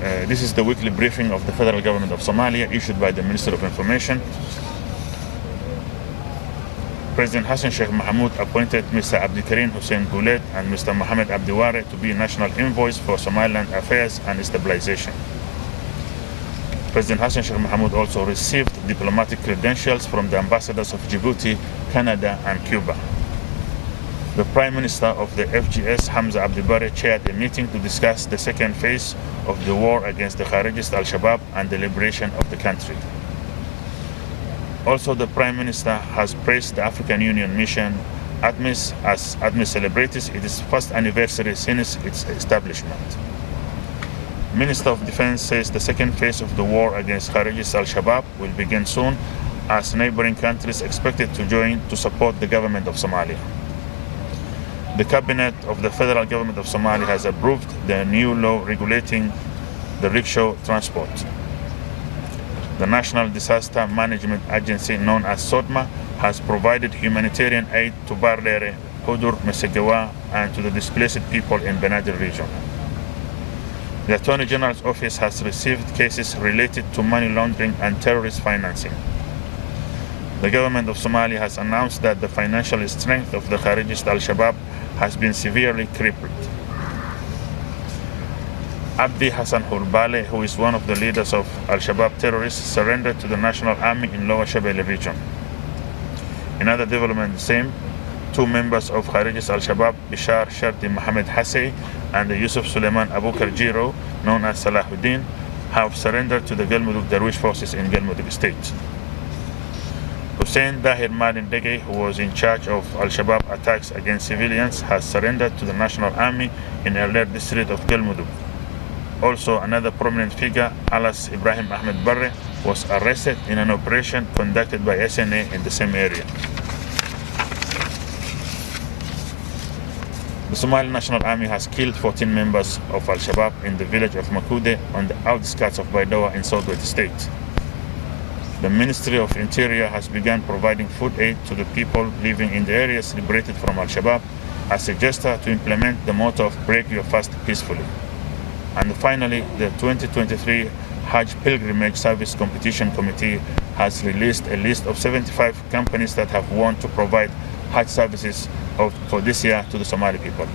This is the weekly briefing of the Federal Government of Somalia issued by the Minister of Information. President Hassan Sheikh Mohamud appointed Mr. Abdikarim Hussein Goulet and Mr. Mohammed Abdiware to be national envoys for Somaliland affairs and stabilization. President Hassan Sheikh Mohamud also received diplomatic credentials from the ambassadors of Djibouti, Canada, and Cuba. The Prime Minister of the FGS, Hamza Abdi Barre, chaired a meeting to discuss the second phase of the war against the Kharijist al-Shabaab and the liberation of the country. Also, the Prime Minister has praised the African Union mission ATMIS as ATMIS celebrates its first anniversary since its establishment. Minister of Defense says the second phase of the war against Kharijist al-Shabaab will begin soon, as neighboring countries expected to join to support the government of Somalia. The Cabinet of the Federal Government of Somalia has approved the new law regulating the rickshaw transport. The National Disaster Management Agency, known as SODMA, has provided humanitarian aid to Barlere, Hudur, Mesegawa, and to the displaced people in Banadil region. The Attorney General's office has received cases related to money laundering and terrorist financing. The government of Somalia has announced that the financial strength of the Kharijist al-Shabaab has been severely crippled. Abdi Hassan Hulbale, who is one of the leaders of al-Shabaab terrorists, surrendered to the National Army in Lower Shabelle region. In other development, the same, two members of Kharijist al-Shabaab, Bishar Shardi Mohammed Hassey and Yusuf Suleiman Abukar Jiro, known as Salahuddin, have surrendered to the Galmudug Darwish forces in Galmudug state. Hussein Dahir Malin Dege, who was in charge of al-Shabaab attacks against civilians, has surrendered to the National Army in Erler district of Galmudug. Also, another prominent figure, Alas Ibrahim Ahmed Barre, was arrested in an operation conducted by SNA in the same area. The Somali National Army has killed 14 members of al-Shabaab in the village of Makude on the outskirts of Baidoa in Southwest State. The Ministry of Interior has begun providing food aid to the people living in the areas liberated from al-Shabaab as a gesture to implement the motto of break your fast peacefully. And finally, the 2023 Hajj Pilgrimage Service Competition Committee has released a list of 75 companies that have won to provide Hajj services for this year to the Somali people.